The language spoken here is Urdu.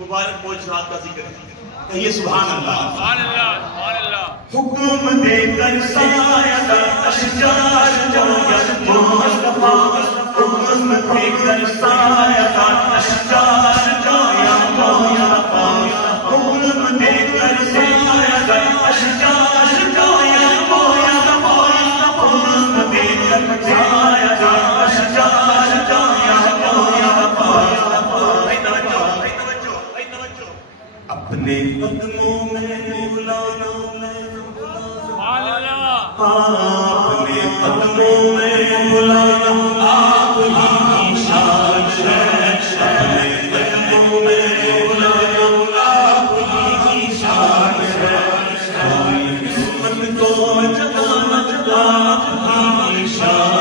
مبارک معجزات کا ذکر ہے، کہیے سبحان اللہ۔ حکم دے کر سایہ اشجار جو مصطفیٰ، حکم دے کر سایہ اشجار جو مصطفیٰ، حکم دے کر سایہ اشجار جو مصطفیٰ، حکم دے کر سایہ اشجار جو اپنے قدموں میں مولانا، اپنے قدموں میں مولانا آپ ہی کی شان ہے، اپنے قدموں میں مولانا آپ ہی کی شان ہے، کوئی قسمت کو جگانا آپ ہی کی شان